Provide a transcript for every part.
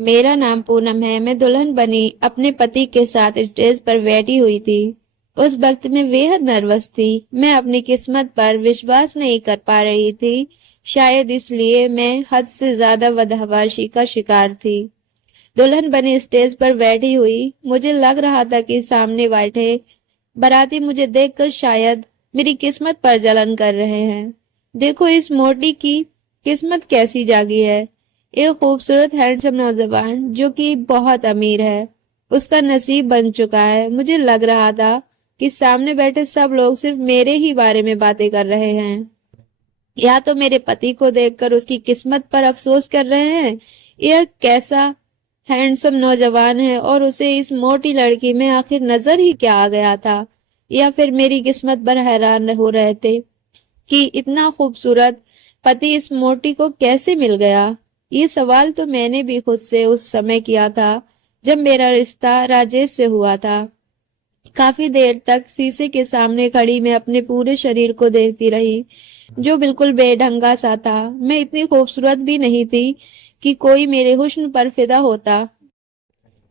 मेरा नाम पूनम है। मैं दुल्हन बनी अपने पति के साथ स्टेज पर बैठी हुई थी। उस वक्त मैं बेहद नर्वस थी। मैं अपनी किस्मत पर विश्वास नहीं कर पा रही थी। शायद इसलिए मैं हद से ज्यादा बदहवासी का शिकार थी। दुल्हन बनी स्टेज पर बैठी हुई, मुझे लग रहा था कि सामने बैठे बाराती मुझे देखकर शायद मेरी किस्मत पर जलन कर रहे हैं। देखो इस मोटी की किस्मत कैसी जागी है। एक खूबसूरत हैंडसम नौजवान जो कि बहुत अमीर है, उसका नसीब बन चुका है। मुझे लग रहा था कि सामने बैठे सब लोग सिर्फ मेरे ही बारे में बातें कर रहे हैं, या तो मेरे पति को देखकर उसकी किस्मत पर अफसोस कर रहे हैं, यह कैसा हैंडसम नौजवान है और उसे इस मोटी लड़की में आखिर नजर ही क्या आ गया था, या फिर मेरी किस्मत पर हैरान हो रहे थे कि इतना खूबसूरत पति इस मोटी को कैसे मिल गया। ये सवाल तो मैंने भी खुद से उस समय किया था जब मेरा रिश्ता राजेश से हुआ था। काफी देर तक शीशे के सामने खड़ी मैं अपने पूरे शरीर को देखती रही, जो बिल्कुल बेढंगा सा था। मैं इतनी खूबसूरत भी नहीं थी कि कोई मेरे हुस्न पर फिदा होता।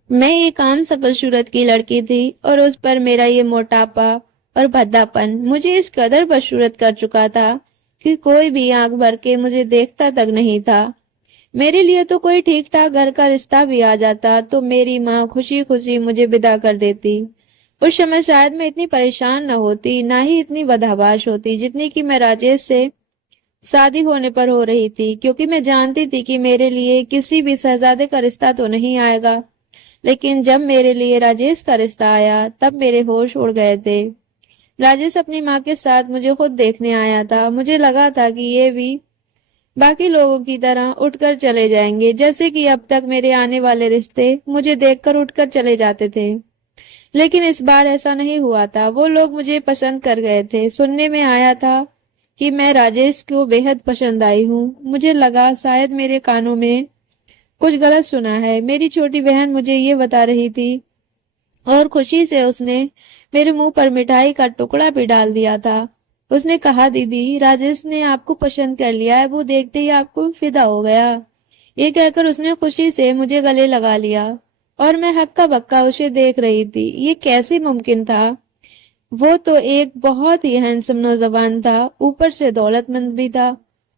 मैं एक आम शकल सूरत की लड़की थी और उस पर मेरा ये मोटापा और भद्दापन मुझे इस कदर बदसूरत कर चुका था कि कोई भी आंख भर के मुझे देखता तक नहीं था। मेरे लिए तो कोई ठीक ठाक घर का रिश्ता भी आ जाता तो मेरी माँ खुशी खुशी मुझे विदा कर देती। उस समय शायद मैं इतनी परेशान न होती, ना ही इतनी बदहवास होती जितनी कि मैं राजेश से शादी होने पर हो रही थी, क्योंकि मैं जानती थी कि मेरे लिए किसी भी शहजादे का रिश्ता तो नहीं आएगा। लेकिन जब मेरे लिए राजेश का रिश्ता आया तब मेरे होश उड़ गए थे। राजेश अपनी माँ के साथ मुझे खुद देखने आया था। मुझे लगा था कि ये भी बाकी लोगों की तरह उठकर चले जाएंगे, जैसे कि अब तक मेरे आने वाले रिश्ते मुझे देखकर उठकर चले जाते थे। लेकिन इस बार ऐसा नहीं हुआ था। वो लोग मुझे पसंद कर गए थे। सुनने में आया था कि मैं राजेश को बेहद पसंद आई हूँ। मुझे लगा शायद मेरे कानों में कुछ गलत सुना है। मेरी छोटी बहन मुझे ये बता रही थी और खुशी से उसने मेरे मुंह पर मिठाई का टुकड़ा भी डाल दिया था। उसने कहा, दीदी राजेश ने आपको पसंद कर लिया है, वो देखते ही आपको फिदा हो गया। ये कहकर उसने खुशी से मुझे गले लगा लिया और मैं हक्का बक्का उसे देख रही थी। ये कैसे मुमकिन था? वो तो एक बहुत ही हैंडसम नौजवान था, ऊपर से दौलतमंद भी था।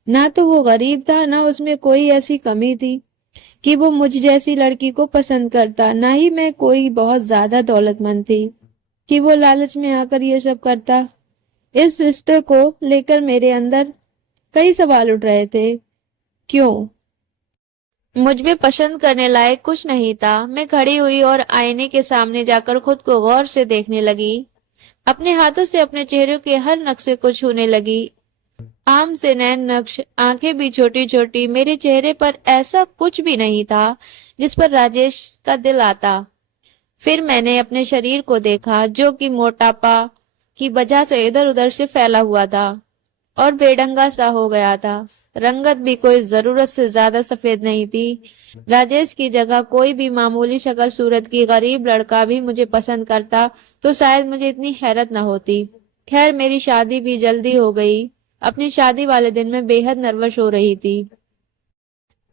ना तो वो गरीब था, ना उसमें कोई ऐसी कमी थी कि वो मुझ जैसी लड़की को पसंद करता। ना ही मैं कोई बहुत ज्यादा दौलतमंद थी कि वो लालच में आकर ये सब करता। इस रिश्ते को लेकर मेरे अंदर कई सवाल उठ रहे थे। क्यों? मुझ में पसंद करने लायक कुछ नहीं था। मैं खड़ी हुई और आईने के सामने जाकर खुद को गौर से देखने लगी। अपने हाथों से अपने चेहरे के हर नक्शे को छूने लगी। आम से नैन नक्श, आंखें भी छोटी छोटी। मेरे चेहरे पर ऐसा कुछ भी नहीं था जिस पर राजेश का दिल आता। फिर मैंने अपने शरीर को देखा, जो कि मोटापा की वजह से इधर उधर से फैला हुआ था और बेढंगा सा हो गया था। रंगत भी कोई जरूरत से ज्यादा सफेद नहीं थी। राजेश की जगह कोई भी मामूली शक्ल सूरत की गरीब लड़का भी मुझे पसंद करता तो शायद मुझे इतनी हैरत न होती। खैर, मेरी शादी भी जल्दी हो गई। अपनी शादी वाले दिन मैं बेहद नर्वस हो रही थी,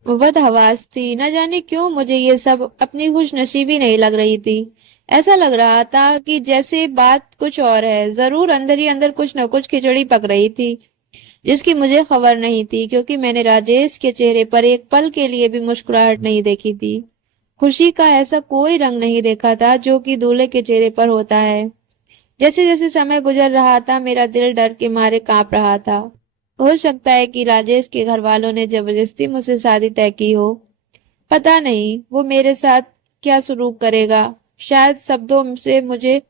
बदहवास थी। न जाने क्यों मुझे ये सब अपनी खुशनसीबी नहीं लग रही थी। ऐसा लग रहा था कि जैसे बात कुछ और है। जरूर अंदर ही अंदर कुछ न कुछ खिचड़ी पक रही थी जिसकी मुझे खबर नहीं थी, क्योंकि मैंने राजेश के चेहरे पर एक पल के लिए भी मुस्कुराहट नहीं देखी थी। खुशी का ऐसा कोई रंग नहीं देखा था जो कि दूल्हे के चेहरे पर होता है। जैसे जैसे समय गुजर रहा था मेरा दिल डर के मारे कांप रहा था। हो सकता है कि राजेश के घर वालों ने जबरदस्ती मुझसे शादी तय की हो। पता नहीं वो मेरे साथ क्या सुलूक करेगा। शायद शब्दों से मुझे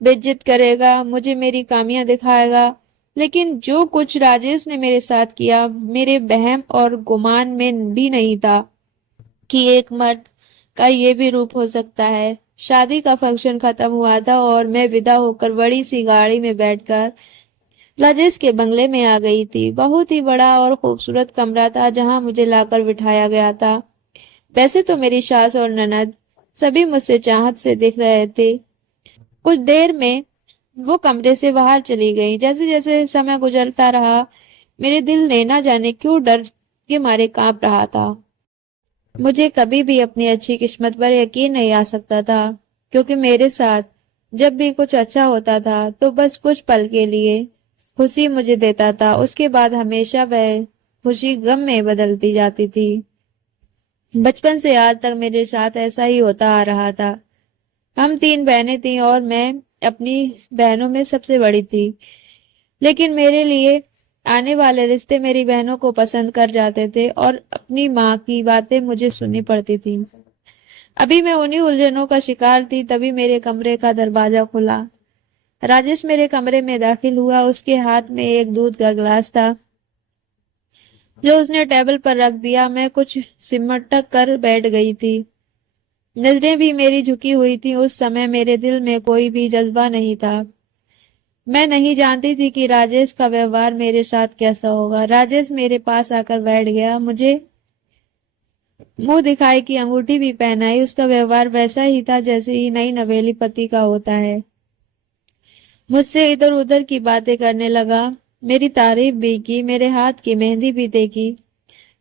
बेइज्जत करेगा, मुझे मेरी कामियां दिखाएगा। लेकिन जो कुछ राजेश ने मेरे साथ किया, मेरे वहम और गुमान में भी नहीं था कि एक मर्द का ये भी रूप हो सकता है। शादी का फंक्शन खत्म हुआ था और मैं विदा होकर बड़ी सी गाड़ी में बैठकर राजेश के बंगले में आ गई थी। बहुत ही बड़ा और खूबसूरत कमरा था जहां मुझे लाकर बिठाया गया था। वैसे तो मेरी सास और ननद सभी मुझसे चाहत से देख रहे थे। कुछ देर में वो कमरे से बाहर चली गई। जैसे जैसे समय गुजरता रहा मेरे दिल ने ना जाने क्यों डर के मारे कांप रहा था। मुझे कभी भी अपनी अच्छी किस्मत पर यकीन नहीं आ सकता था, क्योंकि मेरे साथ जब भी कुछ अच्छा होता था तो बस कुछ पल के लिए खुशी मुझे देता था, उसके बाद हमेशा वह खुशी गम में बदलती जाती थी। बचपन से आज तक मेरे साथ ऐसा ही होता आ रहा था। हम तीन बहनें थीं और मैं अपनी बहनों में सबसे बड़ी थी, लेकिन मेरे लिए आने वाले रिश्ते मेरी बहनों को पसंद कर जाते थे और अपनी माँ की बातें मुझे सुननी पड़ती थी। अभी मैं उन्हीं उलझनों का शिकार थी, तभी मेरे कमरे का दरवाजा खुला। राजेश मेरे कमरे में दाखिल हुआ। उसके हाथ में एक दूध का गिलास था जो उसने टेबल पर रख दिया। मैं कुछ सिमटक कर बैठ गई थी। नजरें भी मेरी झुकी हुई थी। उस समय मेरे दिल में कोई भी जज्बा नहीं था। मैं नहीं जानती थी कि राजेश का व्यवहार मेरे साथ कैसा होगा। राजेश मेरे पास आकर बैठ गया, मुझे मुंह दिखाई की अंगूठी भी पहनाई। उसका व्यवहार वैसा ही था जैसे ही नई नवेली पति का होता है। मुझसे इधर उधर की बातें करने लगा, मेरी तारीफ भी की, मेरे हाथ की मेहंदी भी देखी।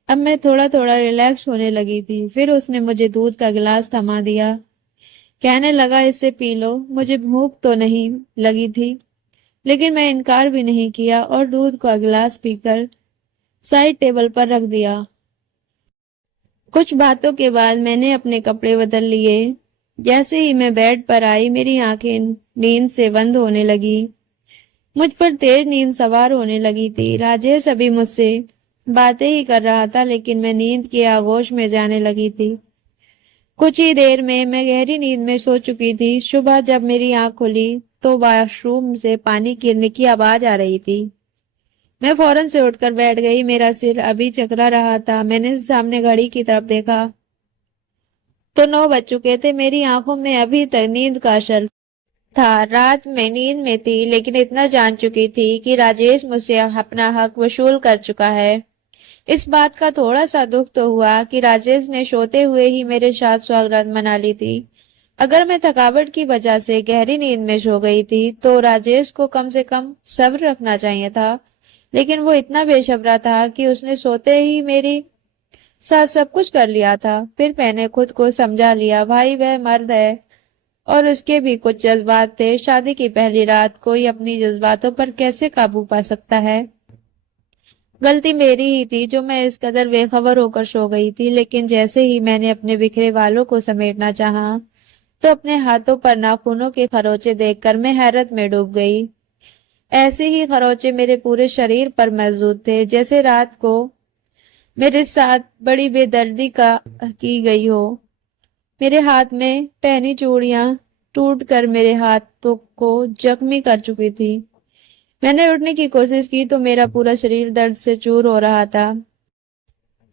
अब मैं थोड़ा थोड़ा रिलैक्स होने लगी थी। फिर उसने मुझे दूध का गिलास थमा दिया, कहने लगा, इसे पी लो। मुझे भूख तो नहीं लगी थी, लेकिन मैं इनकार भी नहीं किया और दूध का गिलास पीकर साइड टेबल पर रख दिया। कुछ बातों के बाद मैंने अपने कपड़े बदल लिए। जैसे ही मैं बेड पर आई, मेरी आंखें नींद से बंद होने लगी। मुझ पर तेज नींद सवार होने लगी थी। राजेश अभी मुझसे बातें ही कर रहा था, लेकिन मैं नींद के आगोश में जाने लगी थी। कुछ ही देर में मैं गहरी नींद में सो चुकी थी। सुबह जब मेरी आंख खुली तो वॉशरूम से पानी गिरने की आवाज आ रही थी। मैं फौरन से उठकर बैठ गई। मेरा सिर अभी चकरा रहा था। मैंने सामने घड़ी की तरफ देखा तो 9 बज चुके थे। मेरी आंखों में अभी तक नींद का असर था। रात में नींद में थी, लेकिन इतना जान चुकी थी कि राजेश मुझसे अपना हक वसूल कर चुका है। इस बात का थोड़ा सा दुख तो हुआ कि राजेश ने सोते हुए ही मेरे साथ स्वागत मना ली थी। अगर मैं थकावट की वजह से गहरी नींद में सो गई थी तो राजेश को कम से कम सब्र रखना चाहिए था, लेकिन वो इतना बेशर्मा था कि उसने सोते ही मेरी साथ सब कुछ कर लिया था। फिर मैंने खुद को समझा लिया, भाई वह मर्द है और उसके भी कुछ जज्बात थे। शादी की पहली रात कोई अपनी जज्बातों पर कैसे काबू पा सकता है। गलती मेरी ही थी जो मैं इस कदर बेखबर होकर सो गई थी। लेकिन जैसे ही मैंने अपने बिखरे बालों को समेटना चाहा तो अपने हाथों पर नाखूनों के खरोंचे देखकर मैं हैरत में डूब गई। ऐसे ही खरोंचे मेरे पूरे शरीर पर मौजूद थे, जैसे रात को मेरे साथ बड़ी बेदर्दी का की गई हो। मेरे हाथ में पहनी चूड़ियां टूटकर मेरे हाथों को जख्मी कर चुकी थी। मैंने उठने की कोशिश की तो मेरा पूरा शरीर दर्द से चूर हो रहा था।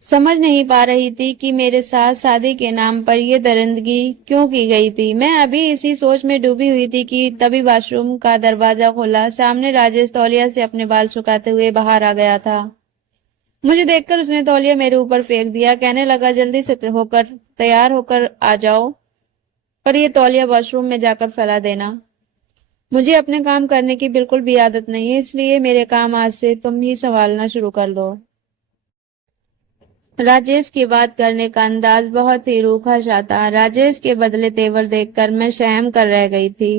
समझ नहीं पा रही थी कि मेरे साथ शादी के नाम पर ये दरिंदगी क्यों की गई थी। मैं अभी इसी सोच में डूबी हुई थी कि तभी वॉशरूम का दरवाजा खुला। सामने राजेश तौलिया से अपने बाल सुखाते हुए बाहर आ गया था। मुझे देखकर उसने तौलिया मेरे ऊपर फेंक दिया, कहने लगा, जल्दी से होकर तैयार होकर आ जाओ, पर ये तौलिया वॉशरूम में जाकर फैला देना। मुझे अपने काम करने की बिल्कुल भी आदत नहीं है, इसलिए मेरे काम आज से तुम ही संभालना शुरू कर दो। राजेश की बात करने का अंदाज बहुत ही रूखा सा था। राजेश के बदले तेवर देखकर मैं सहम कर रह गई थी।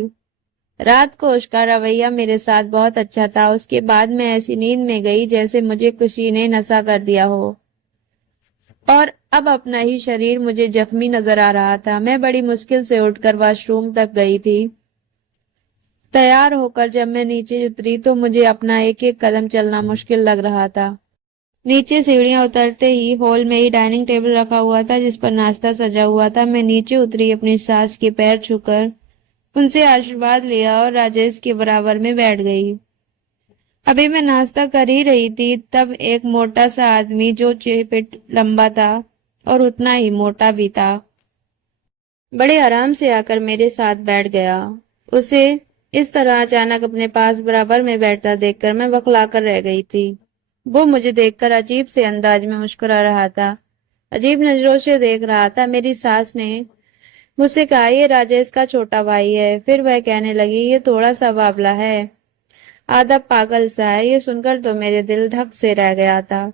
रात को उसका रवैया मेरे साथ बहुत अच्छा था। उसके बाद मैं ऐसी नींद में गई जैसे मुझे किसी ने नशा कर दिया हो और अब अपना ही शरीर मुझे जख्मी नजर आ रहा था। मैं बड़ी मुश्किल से उठकर वॉशरूम तक गई थी। तैयार होकर जब मैं नीचे उतरी तो मुझे अपना एक एक कदम चलना मुश्किल लग रहा था। नीचे सीढ़ियां उतरते ही हॉल में ही डाइनिंग टेबल रखा हुआ था जिस पर नाश्ता सजा हुआ था। मैं नीचे उतरी, अपनी सास के पैर छूकर उनसे आशीर्वाद लिया और राजेश के बराबर में बैठ गई। अभी मैं नाश्ता कर ही रही थी तब एक मोटा सा आदमी जो 6 फीट लंबा था और उतना ही मोटा भी था, बड़े आराम से आकर मेरे साथ बैठ गया। उसे इस तरह अचानक अपने पास बराबर में बैठता देखकर मैं बौखलाकर रह गई थी। वो मुझे देखकर अजीब से अंदाज में मुस्कुरा रहा था, अजीब नजरों से देख रहा था। मेरी सास ने मुझसे कहा, ये राजेश का छोटा भाई है। फिर वह कहने लगी, ये थोड़ा सा बावला है, आधा पागल सा है। ये सुनकर तो मेरे दिल धक से रह गया था।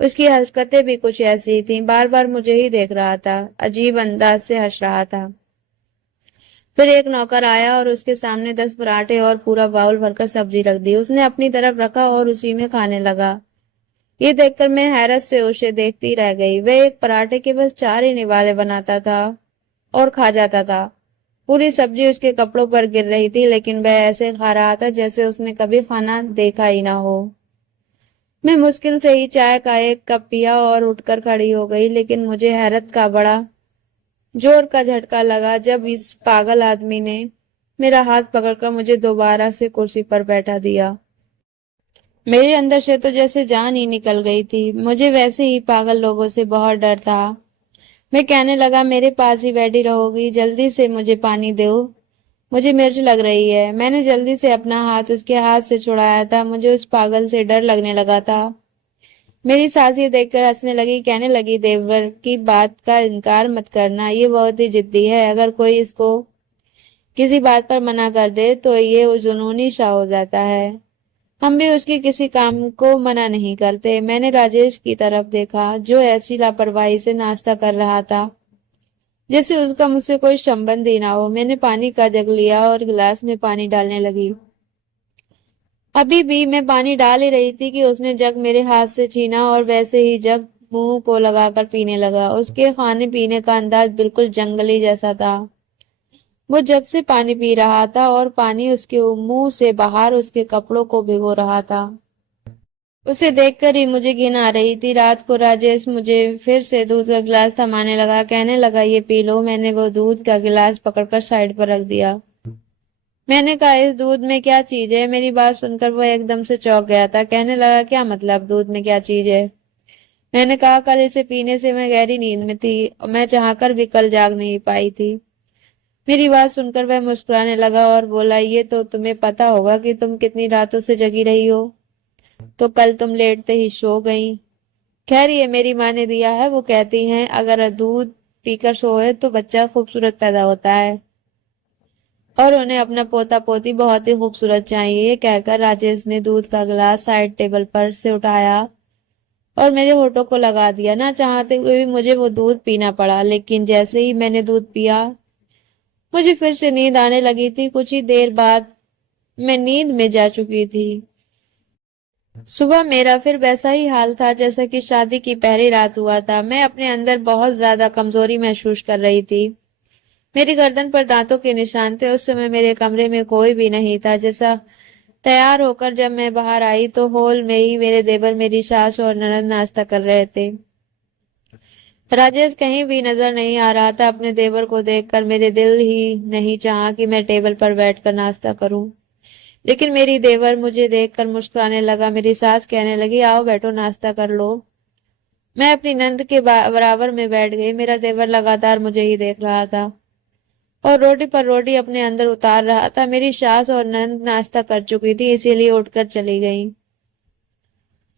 उसकी हरकतें भी कुछ ऐसी थीं, बार बार मुझे ही देख रहा था, अजीब अंदाज से हंस रहा था। फिर एक नौकर आया और उसके सामने 10 पराठे और पूरा बाउल भरकर सब्जी रख दी। उसने अपनी तरफ रखा और उसी में खाने लगा। ये देखकर मैं हैरत से उसे देखती रह गई। वह एक पराठे के बस 4 ही निवाले बनाता था और खा जाता था। पूरी सब्जी उसके कपड़ों पर गिर रही थी, लेकिन वह ऐसे खा रहा था जैसे उसने कभी खाना देखा ही ना हो। मैं मुश्किल से ही चाय का एक कप पिया और उठकर खड़ी हो गई, लेकिन मुझे हैरत का बड़ा जोर का झटका लगा जब इस पागल आदमी ने मेरा हाथ पकड़कर मुझे दोबारा से कुर्सी पर बैठा दिया। मेरे अंदर से तो जैसे जान ही निकल गई थी। मुझे वैसे ही पागल लोगों से बहुत डर था। मैं कहने लगा, मेरे पास ही बैठी रहोगी? जल्दी से मुझे पानी दो, मुझे मिर्च लग रही है। मैंने जल्दी से अपना हाथ उसके हाथ से छुड़ाया था। मुझे उस पागल से डर लगने लगा था। मेरी सास ये देखकर हंसने लगी, कहने लगी, देवर की बात का इनकार मत करना, ये बहुत ही जिद्दी है। अगर कोई इसको किसी बात पर मना कर दे तो ये जुनूनी सा हो जाता है। हम भी उसकी किसी काम को मना नहीं करते। मैंने राजेश की तरफ देखा, जो ऐसी लापरवाही से नाश्ता कर रहा था जैसे उसका मुझसे कोई संबंध ही ना हो। मैंने पानी का जग लिया और गिलास में पानी डालने लगी। अभी भी मैं पानी डाल ही रही थी कि उसने जग मेरे हाथ से छीना और वैसे ही जग मुंह को लगाकर पीने लगा। उसके खाने पीने का अंदाज बिल्कुल जंगली जैसा था। वो जग से पानी पी रहा था और पानी उसके मुंह से बाहर उसके कपड़ों को भिगो रहा था। उसे देखकर ही मुझे घिन आ रही थी। रात को राजेश मुझे फिर से दूध का गिलास थमाने लगा, कहने लगा, ये पी लो। मैंने वो दूध का गिलास पकड़कर साइड पर रख दिया। मैंने कहा, इस दूध में क्या चीज है? मेरी बात सुनकर वो एकदम से चौंक गया था। कहने लगा, क्या मतलब दूध में क्या चीज है? मैंने कहा, कल इसे पीने से मैं गहरी नींद में थी और मैं चाहकर भी कल जाग नहीं पाई थी। मेरी बात सुनकर वह मुस्कुराने लगा और बोला, ये तो तुम्हें पता होगा कि तुम कितनी रातों से जगी रही हो, तो कल तुम लेटते ही सो गई। खैर, ये मेरी माँ ने दिया है। वो कहती हैं, अगर दूध पीकर सोए तो बच्चा खूबसूरत पैदा होता है और उन्हें अपना पोता पोती बहुत ही खूबसूरत चाहिए। ये कहकर राजेश ने दूध का गिलास साइड टेबल पर से उठाया और मेरे होठों को लगा दिया। ना चाहते हुए भी मुझे वो दूध पीना पड़ा, लेकिन जैसे ही मैंने दूध पिया मुझे फिर से नींद आने लगी थी। कुछ ही देर बाद मैं नींद में जा चुकी थी। सुबह मेरा फिर वैसा ही हाल था जैसा कि शादी की पहली रात हुआ था। मैं अपने अंदर बहुत ज्यादा कमजोरी महसूस कर रही थी। मेरी गर्दन पर दांतों के निशान थे। उस समय मेरे कमरे में कोई भी नहीं था। जैसा तैयार होकर जब मैं बाहर आई तो हॉल में ही मेरे देवर, मेरी सास और ननद नाश्ता कर रहे थे। राजेश कहीं भी नजर नहीं आ रहा था। अपने देवर को देखकर मेरे दिल ही नहीं चाहा कि मैं टेबल पर बैठकर नाश्ता करूं, लेकिन मेरी देवर मुझे देखकर मुस्कुराने लगा। मेरी सास कहने लगी, आओ बैठो, नाश्ता कर लो। मैं अपनी नंद के बराबर में बैठ गई। मेरा देवर लगातार मुझे ही देख रहा था और रोटी पर रोटी अपने अंदर उतार रहा था। मेरी सास और नंद नाश्ता कर चुकी थी, इसीलिए उठकर चली गई।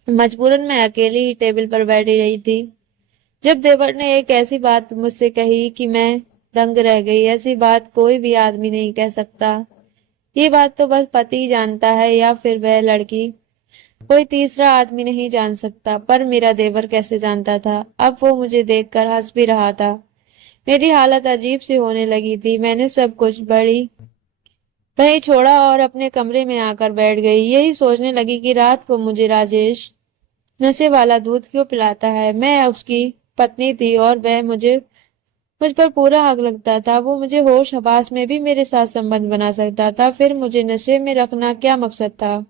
मजबूरन मैं अकेली ही टेबल पर बैठी रही थी। जब देवर ने एक ऐसी बात मुझसे कही कि मैं दंग रह गई। ऐसी बात कोई भी आदमी नहीं कह सकता। ये बात तो बस पति जानता है या फिर वह लड़की, कोई तीसरा आदमी नहीं जान सकता। पर मेरा देवर कैसे जानता था? अब वो मुझे देखकर हंस भी रहा था। मेरी हालत अजीब सी होने लगी थी। मैंने सब कुछ बड़ी वही छोड़ा और अपने कमरे में आकर बैठ गई। यही सोचने लगी कि रात को मुझे राजेश नशे वाला दूध क्यों पिलाता है। मैं उसकी पत्नी थी और वह मुझ पर पूरा हक लगता था। वो मुझे होश हवास में भी मेरे साथ संबंध बना सकता था। फिर मुझे नशे में रखना क्या मकसद था?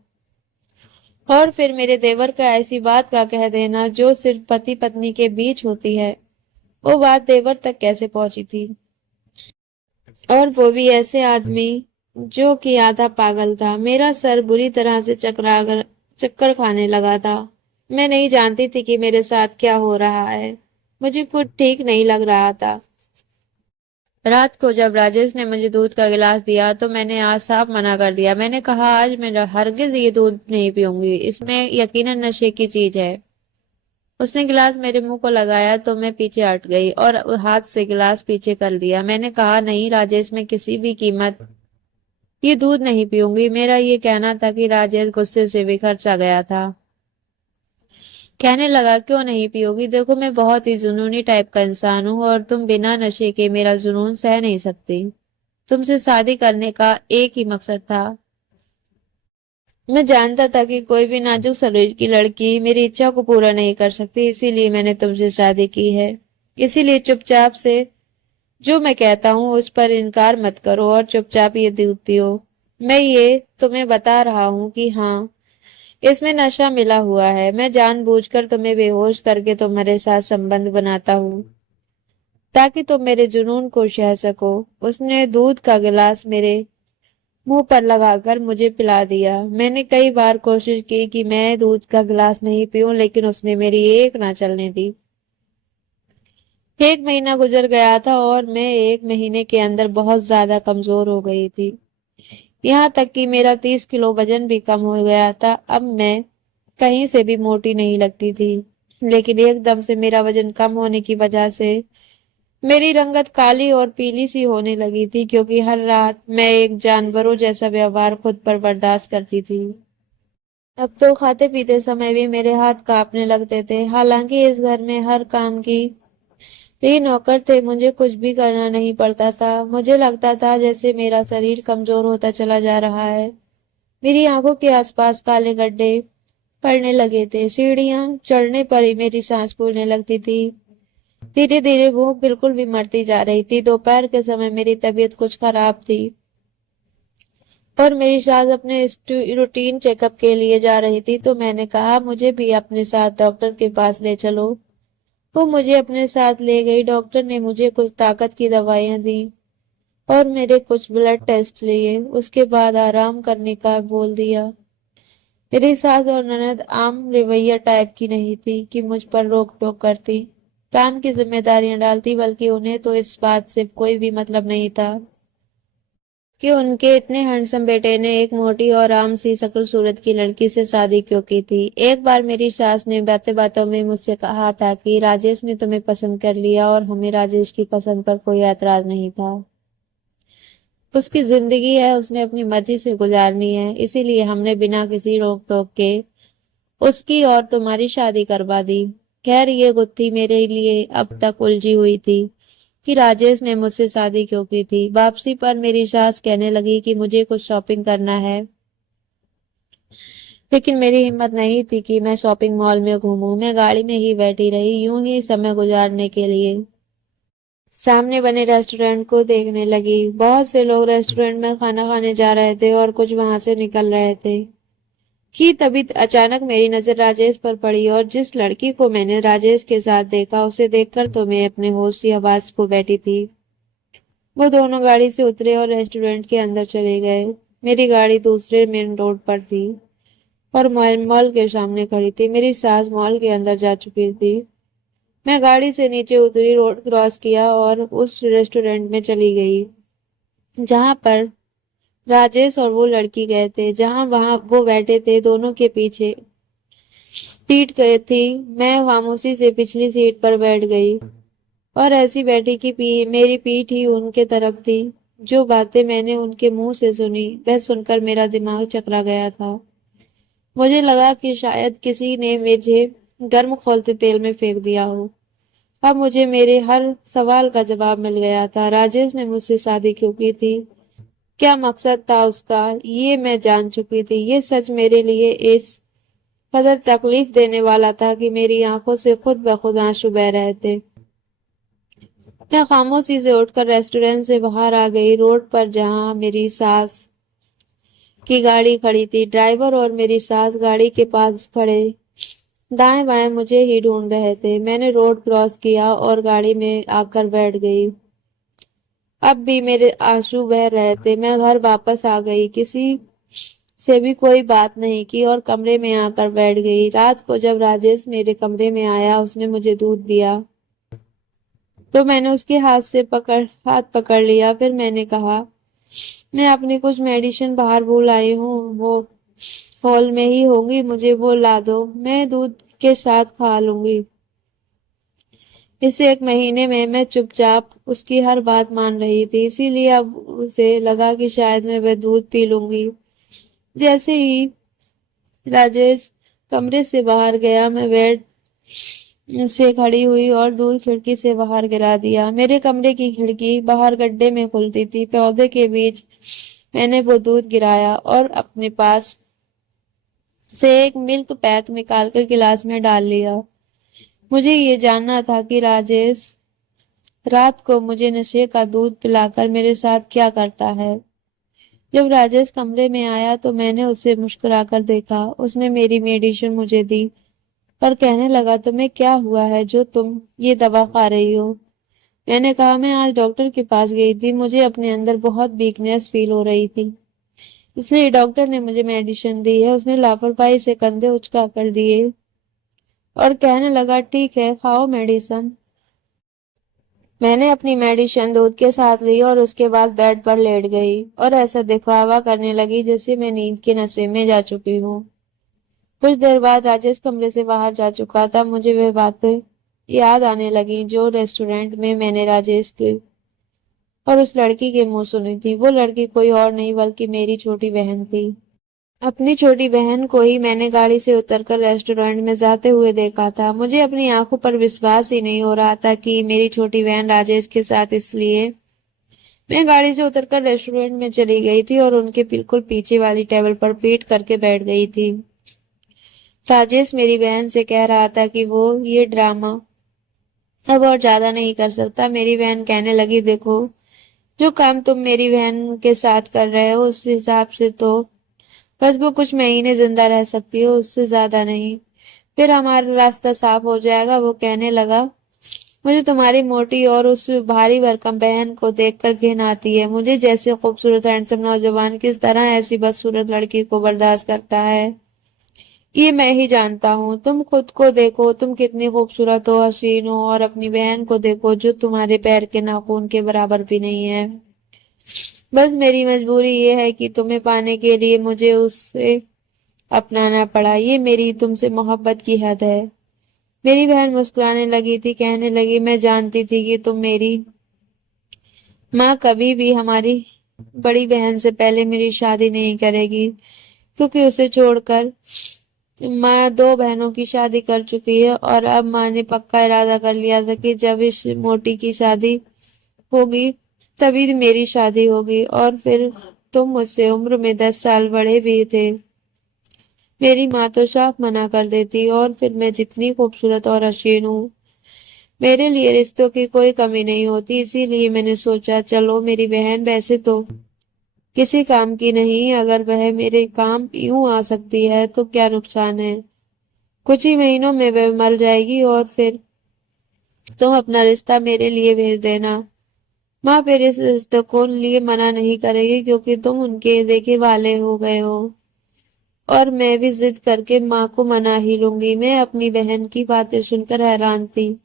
और फिर मेरे देवर का ऐसी बात का कह देना जो सिर्फ पति पत्नी के बीच होती है, वो बात देवर तक कैसे पहुंची थी? और वो भी ऐसे आदमी जो कि आधा पागल था। मेरा सर बुरी तरह से चक्कर खाने लगा था। मैं नहीं जानती थी कि मेरे साथ क्या हो रहा है। मुझे कुछ ठीक नहीं लग रहा था। रात को जब राजेश ने मुझे दूध का गिलास दिया तो मैंने आज साफ मना कर दिया। मैंने कहा, आज मैं हरगिज ये दूध नहीं पीऊंगी, इसमें यकीनन नशे की चीज है। उसने गिलास मेरे मुंह को लगाया तो मैं पीछे हट गई और हाथ से गिलास पीछे कर दिया। मैंने कहा, नहीं राजेश, मैं किसी भी कीमत ये दूध नहीं पीऊंगी। मेरा ये कहना था कि राजेश गुस्से से बिखर सा गया था। कहने लगा, क्यों नहीं पियोगी? देखो मैं बहुत ही जुनूनी टाइप का इंसान हूँ और तुम बिना नशे के मेरा जुनून सह नहीं सकती। तुमसे शादी करने का एक ही मकसद था। मैं जानता था कि कोई भी नाजुक शरीर की लड़की मेरी इच्छा को पूरा नहीं कर सकती, इसीलिए मैंने तुमसे शादी की है। इसीलिए चुपचाप से जो मैं कहता हूँ उस पर इनकार मत करो और चुपचाप ये दूध पियो। मैं ये तुम्हें बता रहा हूँ कि हाँ, इसमें नशा मिला हुआ है। मैं जानबूझकर तुम्हें बेहोश करके तुम्हारे साथ संबंध बनाता हूँ ताकि तुम मेरे जुनून को सह सको। उसने दूध का गिलास मेरे मुंह पर लगाकर मुझे पिला दिया। मैंने कई बार कोशिश की कि मैं दूध का गिलास नहीं पीऊं, लेकिन उसने मेरी एक ना चलने दी। एक महीना गुजर गया था और मैं एक महीने के अंदर बहुत ज्यादा कमजोर हो गई थी। यहाँ तक कि मेरा 30 किलो वजन भी कम हो गया था। अब मैं कहीं से भी मोटी नहीं लगती थी, लेकिन एकदम से मेरा वजन कम होने की वजह से मेरी रंगत काली और पीली सी होने लगी थी, क्योंकि हर रात मैं एक जानवरों जैसा व्यवहार खुद पर बर्दाश्त करती थी। अब तो खाते पीते समय भी मेरे हाथ कांपने लगते थे। हालांकि इस घर में हर काम की ये नौकर थे, मुझे कुछ भी करना नहीं पड़ता था। मुझे लगता था जैसे मेरा शरीर कमजोर होता चला जा रहा है। मेरी आंखों के आसपास काले गड्ढे पड़ने लगे थे। सीढ़ियां चढ़ने पर ही मेरी सांस फूलने लगती थी। धीरे धीरे भूख बिल्कुल भी मरती जा रही थी। दोपहर के समय मेरी तबीयत कुछ खराब थी और मेरी सास अपने रूटीन चेकअप के लिए जा रही थी, तो मैंने कहा मुझे भी अपने साथ डॉक्टर के पास ले चलो। वो मुझे अपने साथ ले गई। डॉक्टर ने मुझे कुछ ताकत की दवाइयां दी और मेरे कुछ ब्लड टेस्ट लिए। उसके बाद आराम करने का बोल दिया। मेरी सास और ननद आम रवैया टाइप की नहीं थी कि मुझ पर रोक टोक करती, काम की जिम्मेदारियां डालती, बल्कि उन्हें तो इस बात से कोई भी मतलब नहीं था कि उनके इतने हैंडसम बेटे ने एक मोटी और आम सी शक्ल सूरत की लड़की से शादी क्यों की थी। एक बार मेरी सास ने बातें बातों में मुझसे कहा था कि राजेश ने तुम्हें पसंद कर लिया और हमें राजेश की पसंद पर कोई ऐतराज नहीं था। उसकी जिंदगी है, उसने अपनी मर्जी से गुजारनी है, इसीलिए हमने बिना किसी रोक टोक के उसकी और तुम्हारी शादी करवा दी। खैर, ये गुत्थी मेरे लिए अब तक उलझी हुई थी कि राजेश ने मुझसे शादी क्यों की थी। वापसी पर मेरी सास कहने लगी कि मुझे कुछ शॉपिंग करना है, लेकिन मेरी हिम्मत नहीं थी कि मैं शॉपिंग मॉल में घूमूं। मैं गाड़ी में ही बैठी रही, यूं ही समय गुजारने के लिए सामने बने रेस्टोरेंट को देखने लगी। बहुत से लोग रेस्टोरेंट में खाना खाने जा रहे थे और कुछ वहां से निकल रहे थे कि तभी अचानक मेरी नजर राजेश पर पड़ी, और जिस लड़की को मैंने राजेश के साथ देखा उसे देखकर तो मैं अपने होश की आवाज को बैठी थी। वो दोनों गाड़ी से उतरे और रेस्टोरेंट के अंदर चले गए। मेरी गाड़ी दूसरे मेन रोड पर थी और मॉल के सामने खड़ी थी। मेरी सास मॉल के अंदर जा चुकी थी। मैं गाड़ी से नीचे उतरी, रोड क्रॉस किया और उस रेस्टोरेंट में चली गई जहां पर राजेश और वो लड़की गए थे। जहां वहां वो बैठे थे, दोनों के पीछे पीट गई थी। मैं खामोशी से पिछली सीट पर बैठ गई और ऐसी बैठी कि मेरी पीठ ही उनके तरफ थी। जो बातें मैंने उनके मुंह से सुनी, वह सुनकर मेरा दिमाग चकरा गया था। मुझे लगा कि शायद किसी ने मुझे गर्म खौलते तेल में फेंक दिया हो। अब मुझे मेरे हर सवाल का जवाब मिल गया था। राजेश ने मुझसे शादी क्यों की थी, क्या मकसद था उसका, ये मैं जान चुकी थी। ये सच मेरे लिए इस कदर तकलीफ देने वाला था कि मेरी आंखों से खुद ब खुद आंसू बह रहे थे। मैं खामोशी से उठकर रेस्टोरेंट से बाहर आ गई। रोड पर जहां मेरी सास की गाड़ी खड़ी थी, ड्राइवर और मेरी सास गाड़ी के पास खड़े दाएं बाएं मुझे ही ढूंढ रहे थे। मैंने रोड क्रॉस किया और गाड़ी में आकर बैठ गई। अब भी मेरे आंसू बह रहे थे। मैं घर वापस आ गई, किसी से भी कोई बात नहीं की और कमरे में आकर बैठ गई। रात को जब राजेश मेरे कमरे में आया, उसने मुझे दूध दिया तो मैंने उसके हाथ पकड़ लिया। फिर मैंने कहा, मैं अपनी कुछ मेडिसिन बाहर भूल आई हूँ, वो हॉल में ही होंगी, मुझे वो ला दो, मैं दूध के साथ खा लूंगी। इस एक महीने में मैं चुपचाप उसकी हर बात मान रही थी, इसीलिए अब उसे लगा कि शायद मैं वह दूध पी लूंगी। जैसे ही राजेश कमरे से बाहर गया। मैं बेड से खड़ी हुई और दूध खिड़की से बाहर गिरा दिया। मेरे कमरे की खिड़की बाहर गड्ढे में खुलती थी। पौधे के बीच मैंने वो दूध गिराया और अपने पास से एक मिल्क पैक निकालकर गिलास में डाल लिया। मुझे ये जानना था कि राजेश रात को मुझे नशे का दूध पिलाकर मेरे साथ क्या करता है। जब राजेश कमरे में आया तो मैंने उसे मुस्कुराकर देखा। उसने मेरी मेडिसिन मुझे दी और कहने लगा, तुम्हें क्या हुआ है जो तुम ये दवा खा रही हो? मैंने कहा, मैं आज डॉक्टर के पास गई थी। मुझे अपने अंदर बहुत वीकनेस फील हो रही थी, इसलिए डॉक्टर ने मुझे मेडिसिन दी है। उसने लापरवाही से कंधे उचका कर दिए और कहने लगा, ठीक है, खाओ मेडिसिन। मैंने अपनी मेडिसिन दूध के साथ ली और उसके बाद बेड पर लेट गई और ऐसा दिखावा करने लगी जैसे मैं नींद के नशे में जा चुकी हूँ। कुछ देर बाद राजेश कमरे से बाहर जा चुका था। मुझे वह बातें याद आने लगी जो रेस्टोरेंट में मैंने राजेश के और उस लड़की के मुंह सुनी थी। वो लड़की कोई और नहीं बल्कि मेरी छोटी बहन थी। अपनी छोटी बहन को ही मैंने गाड़ी से उतरकर रेस्टोरेंट में जाते हुए देखा था। मुझे अपनी आंखों पर विश्वास ही नहीं हो रहा था कि मेरी छोटी बहन राजेश के साथ। इसलिए मैं गाड़ी से उतरकर रेस्टोरेंट में चली गई थी और उनके बिल्कुल पीछे वाली टेबल पर पीठ करके बैठ गई थी। राजेश मेरी बहन से कह रहा था कि वो ये ड्रामा अब और ज्यादा नहीं कर सकता। मेरी बहन कहने लगी, देखो, जो काम तुम मेरी बहन के साथ कर रहे हो उस हिसाब से तो बस वो कुछ महीने जिंदा रह सकती हो, उससे ज्यादा नहीं। फिर हमारा रास्ता साफ हो जाएगा। वो कहने लगा, मुझे तुम्हारी मोटी और उस भारी भरकम बहन को देखकर घिन आती है। मुझे जैसे खूबसूरत हैंडसम नौजवान किस तरह ऐसी बदसूरत लड़की को बर्दाश्त करता है, ये मैं ही जानता हूँ। तुम खुद को देखो, तुम कितनी खूबसूरत हो, हसीन हो, और अपनी बहन को देखो जो तुम्हारे पैर के नाखून के बराबर भी नहीं है। बस मेरी मजबूरी ये है कि तुम्हें पाने के लिए मुझे उससे अपनाना पड़ा। ये मेरी तुमसे मोहब्बत की हद है। मेरी बहन मुस्कुराने लगी थी, कहने लगी, मैं जानती थी कि तुम मेरी माँ कभी भी हमारी बड़ी बहन से पहले मेरी शादी नहीं करेगी, क्योंकि उसे छोड़कर माँ दो बहनों की शादी कर चुकी है और अब माँ ने पक्का इरादा कर लिया था कि जब इस मोटी की शादी होगी तभी मेरी शादी होगी। और फिर तुम मुझसे उम्र में 10 साल बड़े भी थे। मेरी माँ तो साफ मना कर देती और फिर मैं जितनी खूबसूरत और हसीन हूँ, मेरे लिए रिश्तों की कोई कमी नहीं होती। इसीलिए मैंने सोचा, चलो, मेरी बहन वैसे तो किसी काम की नहीं, अगर वह मेरे काम यूं आ सकती है तो क्या नुकसान है। कुछ ही महीनों में वह मर जाएगी और फिर तुम अपना रिश्ता मेरे लिए भेज देना। माँ फिर इस रिश्ते को लिए मना नहीं करेगी, क्योंकि तुम उनके देखे वाले हो गए हो। और मैं भी जिद करके माँ को मना ही लूंगी। मैं अपनी बहन की बातें सुनकर हैरान थी।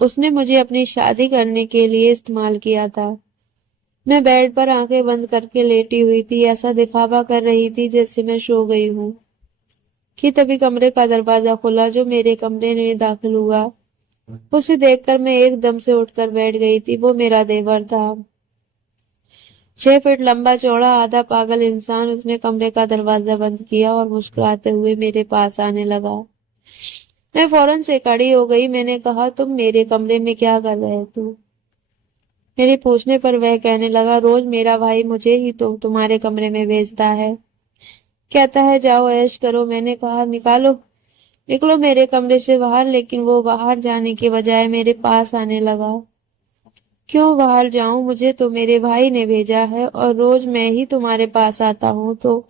उसने मुझे अपनी शादी करने के लिए इस्तेमाल किया था। मैं बेड पर आंखें बंद करके लेटी हुई थी, ऐसा दिखावा कर रही थी जैसे मैं सो गई हूँ कि तभी कमरे का दरवाजा खुला। जो मेरे कमरे में दाखिल हुआ उसे देखकर मैं एकदम से उठकर बैठ गई थी। वो मेरा देवर था, 6 फीट लंबा चौड़ा आधा पागल इंसान। उसने कमरे का दरवाजा बंद किया और मुस्कुराते हुए मेरे पास आने लगा। मैं फौरन से खड़ी हो गई। मैंने कहा, तुम मेरे कमरे में क्या कर रहे थे? मेरे पूछने पर वह कहने लगा, रोज मेरा भाई मुझे ही तो तुम्हारे कमरे में भेजता है, कहता है जाओ ऐश करो। मैंने कहा, निकलो मेरे कमरे से बाहर। लेकिन वो बाहर जाने के बजाय मेरे पास आने लगा। क्यों बाहर जाऊं? मुझे तो मेरे भाई ने भेजा है और रोज मैं ही तुम्हारे पास आता हूँ, तो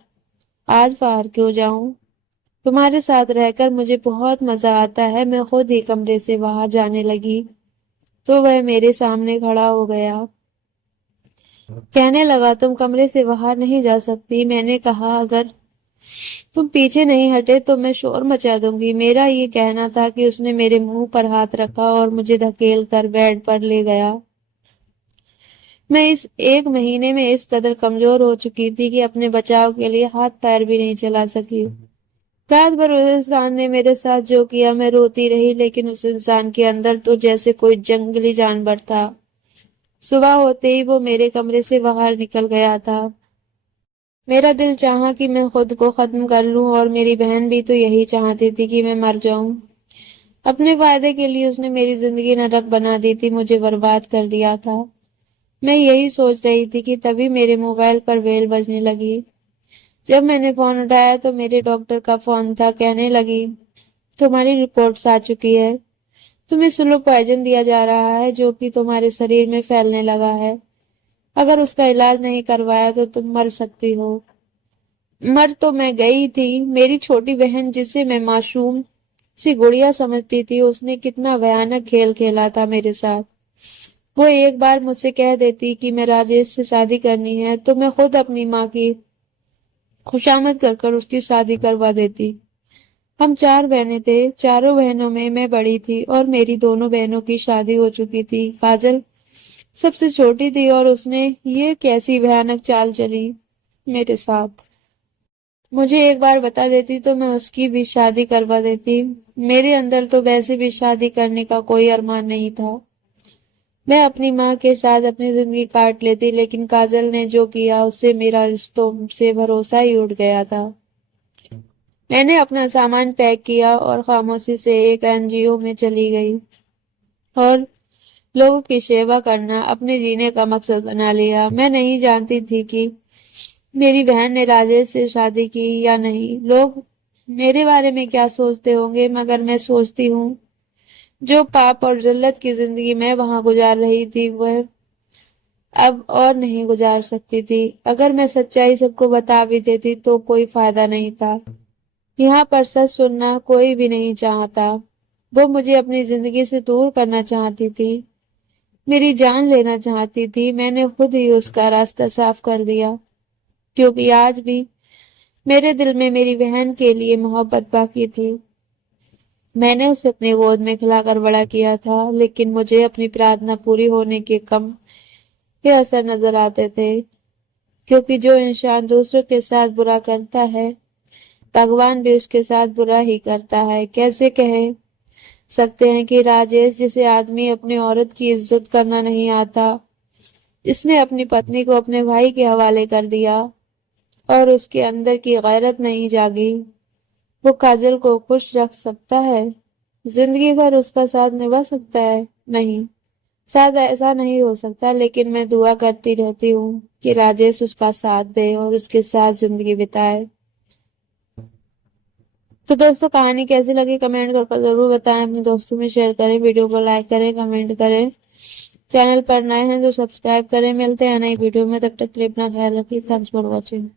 आज बाहर क्यों जाऊं? तुम्हारे साथ रहकर मुझे बहुत मजा आता है। मैं खुद ही कमरे से बाहर जाने लगी तो वह मेरे सामने खड़ा हो गया। कहने लगा, तुम कमरे से बाहर नहीं जा सकती। मैंने कहा, अगर तुम पीछे नहीं हटे तो मैं शोर मचा दूंगी। मेरा ये कहना था कि उसने मेरे मुंह पर हाथ रखा और मुझे धकेल कर बेड पर ले गया। मैं इस 1 महीने में इस कदर कमजोर हो चुकी थी कि अपने बचाव के लिए हाथ पैर भी नहीं चला सकी। रात भर उस इंसान ने मेरे साथ जो किया, मैं रोती रही, लेकिन उस इंसान के अंदर तो जैसे कोई जंगली जानवर था। सुबह होते ही वो मेरे कमरे से बाहर निकल गया था। मेरा दिल चाहा कि मैं खुद को खत्म कर लूं और मेरी बहन भी तो यही चाहती थी कि मैं मर जाऊं। अपने फायदे के लिए उसने मेरी जिंदगी नरक बना दी थी, मुझे बर्बाद कर दिया था। मैं यही सोच रही थी कि तभी मेरे मोबाइल पर बेल बजने लगी। जब मैंने फोन उठाया तो मेरे डॉक्टर का फोन था। कहने लगी, तुम्हारी रिपोर्ट्स आ चुकी है। तुम्हें स्लो पॉइजन दिया जा रहा है जो कि तुम्हारे शरीर में फैलने लगा है। अगर उसका इलाज नहीं करवाया तो तुम मर सकती हो। मर तो मैं गई थी। मेरी छोटी बहन, जिसे मैं मासूम सी गुड़िया समझती थी, उसने कितना भयानक खेल खेला था मेरे साथ। वो एक बार मुझसे कह देती कि मैं राजेश से शादी करनी है तो मैं खुद अपनी माँ की खुशामद कर कर उसकी शादी करवा देती। हम 4 बहनें थे। चारों बहनों में मैं बड़ी थी और मेरी दोनों बहनों की शादी हो चुकी थी। काजल सबसे छोटी थी और उसने ये कैसी भयानक चाल चली मेरे साथ। मुझे एक बार बता देती तो मैं उसकी भी शादी करवा देती। मेरे अंदर तो वैसे भी शादी करने का कोई अरमान नहीं था। मैं अपनी माँ के साथ अपनी जिंदगी काट लेती, लेकिन काजल ने जो किया उससे मेरा रिश्तों से भरोसा ही उठ गया था। मैंने अपना सामान पैक किया और खामोशी से एक एनजीओ में चली गई और लोगों की सेवा करना अपने जीने का मकसद बना लिया। मैं नहीं जानती थी कि मेरी बहन ने राजेश से शादी की या नहीं। लोग मेरे बारे में क्या सोचते होंगे, मगर मैं सोचती हूँ जो पाप और जिल्लत की जिंदगी मैं वहां गुजार रही थी वह अब और नहीं गुजार सकती थी। अगर मैं सच्चाई सबको बता भी देती तो कोई फायदा नहीं था। यहाँ पर सच सुनना कोई भी नहीं चाहता। वो मुझे अपनी जिंदगी से दूर करना चाहती थी, मेरी जान लेना चाहती थी। मैंने खुद ही उसका रास्ता साफ कर दिया, क्योंकि आज भी मेरे दिल में मेरी बहन के लिए मोहब्बत बाकी थी। मैंने उसे अपनी गोद में खिलाकर बड़ा किया था, लेकिन मुझे अपनी प्रार्थना पूरी होने के कम के असर नजर आते थे। क्योंकि जो इंसान दूसरों के साथ बुरा करता है, भगवान भी उसके साथ बुरा ही करता है। कैसे कह सकते हैं कि राजेश, जिसे आदमी अपनी औरत की इज्जत करना नहीं आता, इसने अपनी पत्नी को अपने भाई के हवाले कर दिया और उसके अंदर की गैरत नहीं जागी, वो काजल को खुश रख सकता है? जिंदगी भर उसका साथ निभा सकता है? नहीं, शायद ऐसा नहीं हो सकता। लेकिन मैं दुआ करती रहती हूँ कि राजेश उसका साथ दे और उसके साथ जिंदगी बिताए। तो दोस्तों, कहानी कैसी लगी कमेंट कर जरूर बताएं, अपने दोस्तों में शेयर करें, वीडियो को लाइक करें, कमेंट करें। चैनल पर नए हैं तो सब्सक्राइब करें। मिलते हैं नई वीडियो में, तब तक के लिए अपना ख्याल रखिए। Thanks for watching.